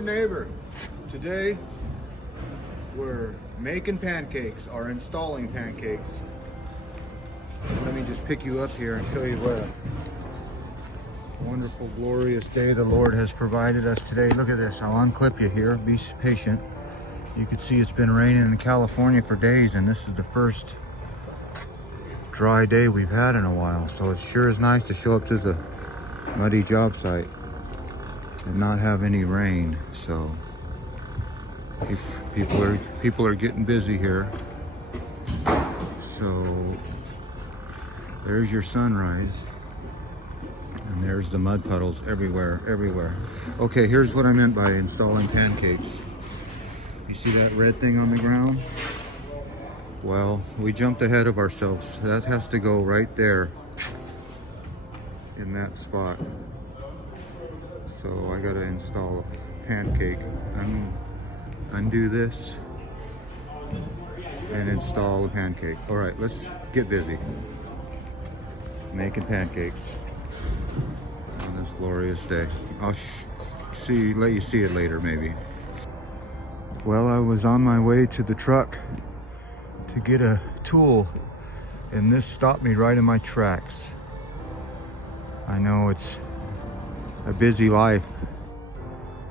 good neighbor. Today we're making pancakes, or installing pancakes. Let me just pick you up here and show you what a wonderful, glorious day the Lord has provided us today. Look at this. I'll unclip you here. Be patient. You can see it's been raining in California for days, and this is the first dry day we've had in a while. So it sure is nice to show up to the muddy job site and not have any rain. So people are getting busy here. So there's your sunrise, and there's the mud puddles everywhere. Okay, here's what I meant by installing pancakes. You see that red thing on the ground? Well, we jumped ahead of ourselves. That has to go right there in that spot. So I gotta install a pancake. Undo this and install a pancake. All right, let's get busy making pancakes on this glorious day. I'll let you see it later maybe. Well, I was on my way to the truck to get a tool, and this stopped me right in my tracks. I know it's a busy life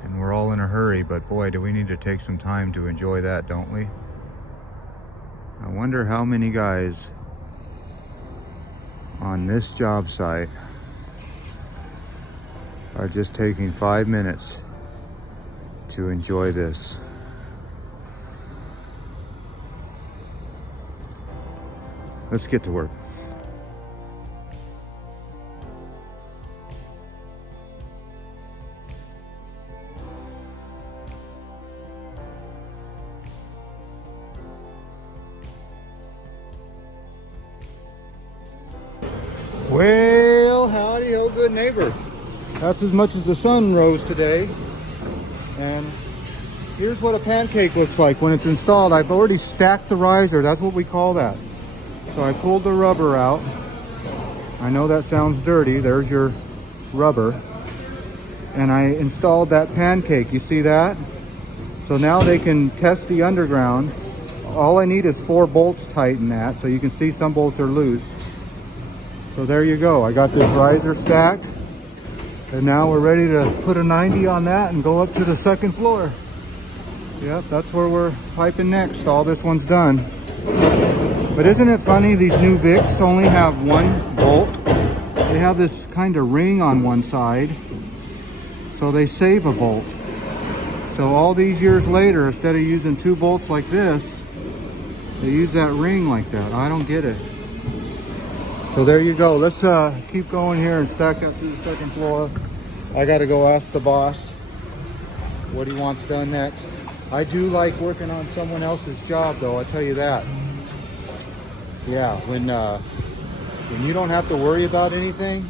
and we're all in a hurry, but boy, do we need to take some time to enjoy that, don't we? I wonder how many guys on this job site are just taking 5 minutes to enjoy this. Let's get to work. Well, howdy ho, good neighbor. That's as much as the sun rose today. And here's what a pancake looks like when it's installed. I've already stacked the riser. That's what we call that. So I pulled the rubber out. I know that sounds dirty. There's your rubber. And I installed that pancake. You see that? So now they can test the underground. All I need is 4 bolts tighten that. So you can see some bolts are loose. So there you go. I got this riser stack. And now we're ready to put a 90 on that and go up to the 2nd floor. Yep, that's where we're piping next. All this one's done. But isn't it funny, these new Vics only have 1 bolt. They have this kind of ring on one side, so they save a bolt. So all these years later, instead of using 2 bolts like this, they use that ring like that. I don't get it. So there you go. Let's keep going here and stack up to the 2nd floor. I gotta go ask the boss what he wants done next. I do like working on someone else's job though, I'll tell you that. Yeah, when you don't have to worry about anything,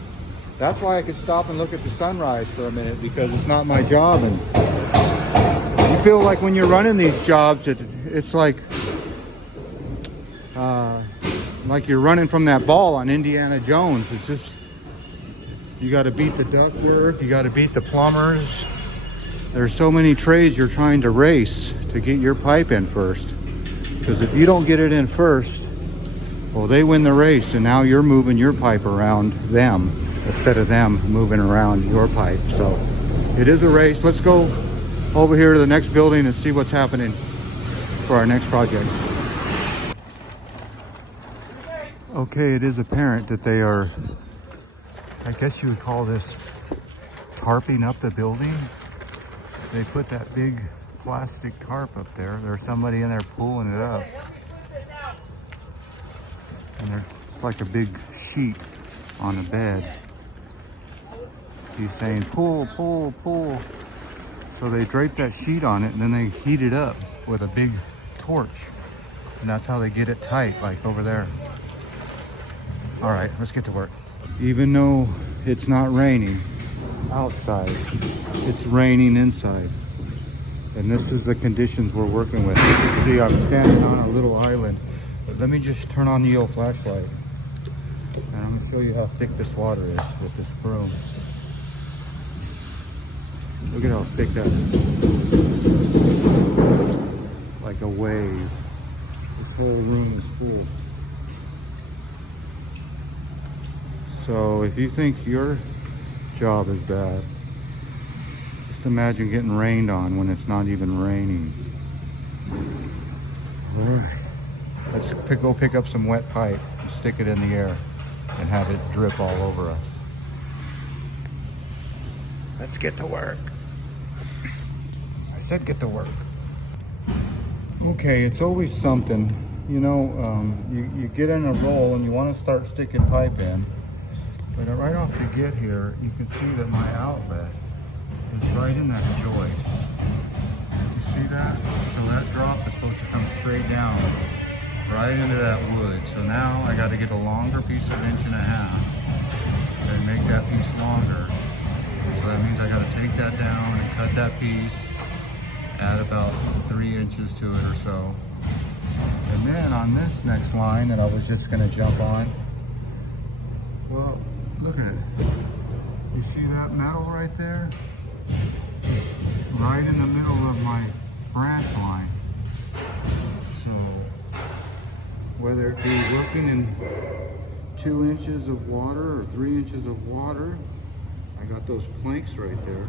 that's why I could stop and look at the sunrise for a minute, because it's not my job. And you feel like when you're running these jobs, it's like you're running from that ball on Indiana Jones. It's just, you got to beat the ductwork, you got to beat the plumbers. There's so many trades you're trying to race to get your pipe in first, because if you don't get it in first, well, they win the race, and now you're moving your pipe around them instead of them moving around your pipe. So it is a race. Let's go over here to the next building and see what's happening for our next project. Okay, it is apparent that they are, I guess you would call this tarping up the building. They put that big plastic tarp up there. There's somebody in there pulling it up. And it's like a big sheet on a bed. He's saying, pull, pull, pull. So they drape that sheet on it, and then they heat it up with a big torch. And that's how they get it tight, like over there. All right, let's get to work. Even though it's not raining outside, it's raining inside. And this is the conditions we're working with. You can see I'm standing on a little island. But let me just turn on the old flashlight, and I'm gonna show you how thick this water is with this broom. Look at how thick that is. Like a wave. This whole room is full. So if you think your job is bad, just imagine getting rained on when it's not even raining. All right. Let's go pick up some wet pipe and stick it in the air and have it drip all over us. Let's get to work. I said get to work. Okay, it's always something. You know, you get in a roll and you want to start sticking pipe in. But right off the get here, you can see that my outlet is right in that joist. You see that? So that drop is supposed to come straight down right into that wood. So now I got to get a longer piece of 1.5 inches and make that piece longer. So that means I got to take that down and cut that piece, add about 3 inches to it or so. And then on this next line that I was just going to jump on, well, look at it. You see that metal right there? It's right in the middle of my branch line. So whether it be working in 2 inches of water or 3 inches of water, I got those planks right there.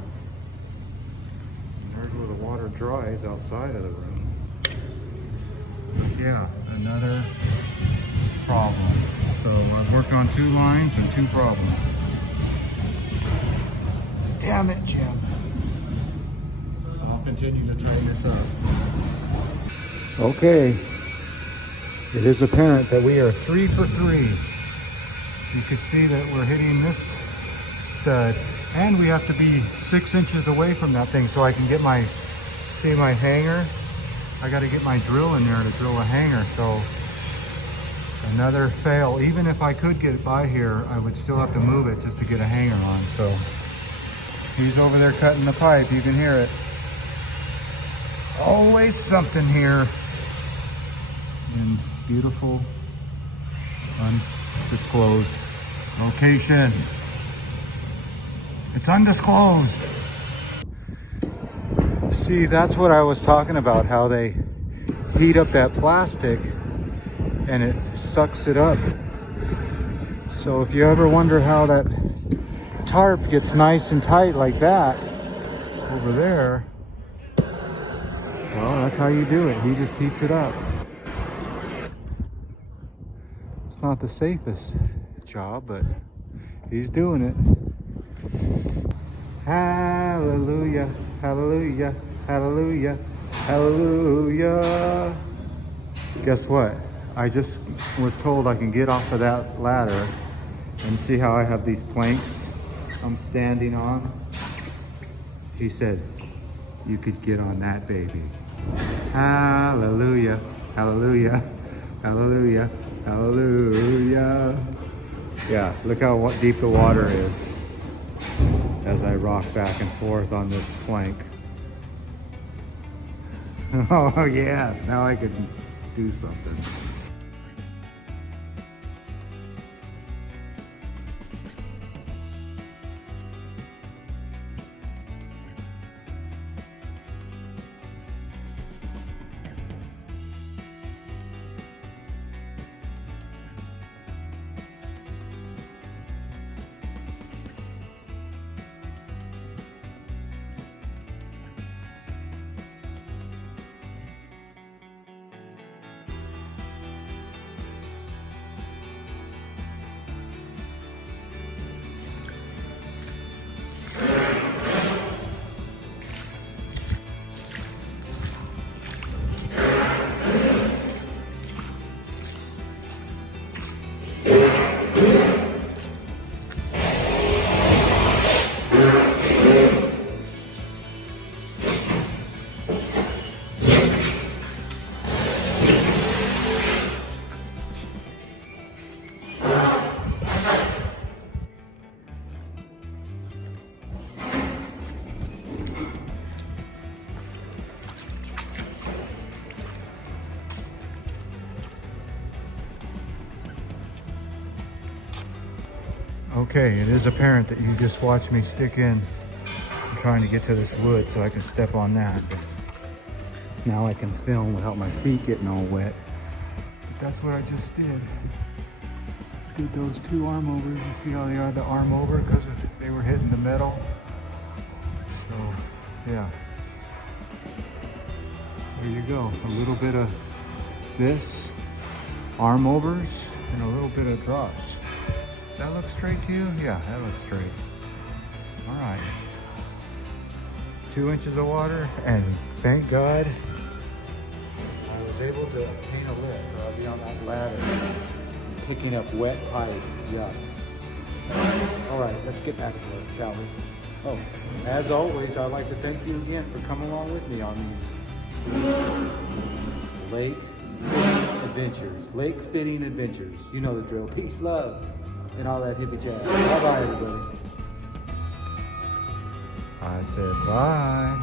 And there's where the water dries outside of the room. Yeah, another problem. So I've worked on 2 lines and 2 problems. Damn it, Jim. I'll continue to train this up. Okay. It is apparent that we are 3 for 3. You can see that we're hitting this stud, and we have to be 6 inches away from that thing so I can get my, see my hanger? I got to get my drill in there to drill a hanger. So another fail. Even if I could get it by here, I would still have to move it just to get a hanger on. So he's over there cutting the pipe. You can hear it. Always something here in beautiful, undisclosed location. It's undisclosed. See, that's what I was talking about, how they heat up that plastic and it sucks it up. So if you ever wonder how that tarp gets nice and tight like that over there, well, that's how you do it. He just heats it up. It's not the safest job, but he's doing it. Hallelujah, hallelujah, hallelujah, hallelujah. Guess what? I just was told I can get off of that ladder and see how I have these planks I'm standing on. He said, you could get on that baby. Hallelujah, hallelujah, hallelujah, hallelujah. Yeah, look how deep the water is as I rock back and forth on this plank. Oh yes, now I can do something. Okay, it is apparent that you just watched me stick in trying to get to this wood so I can step on that. But now I can film without my feet getting all wet. But that's what I just did. Did those 2 arm overs. You see how they are the arm over because they were hitting the metal. So yeah, there you go. A little bit of this, arm overs, and a little bit of drops. Does that look straight to you? Yeah, that looks straight. All right. 2 inches of water, and thank God I was able to obtain a lift. I'll be on that ladder picking up wet pipe. Yeah. All right, let's get back to it, shall we? Oh, as always, I'd like to thank you again for coming along with me on these lake fitting adventures. Lake fitting adventures. You know the drill. Peace, love, and all that hippie jazz. Bye-bye, everybody. I said bye.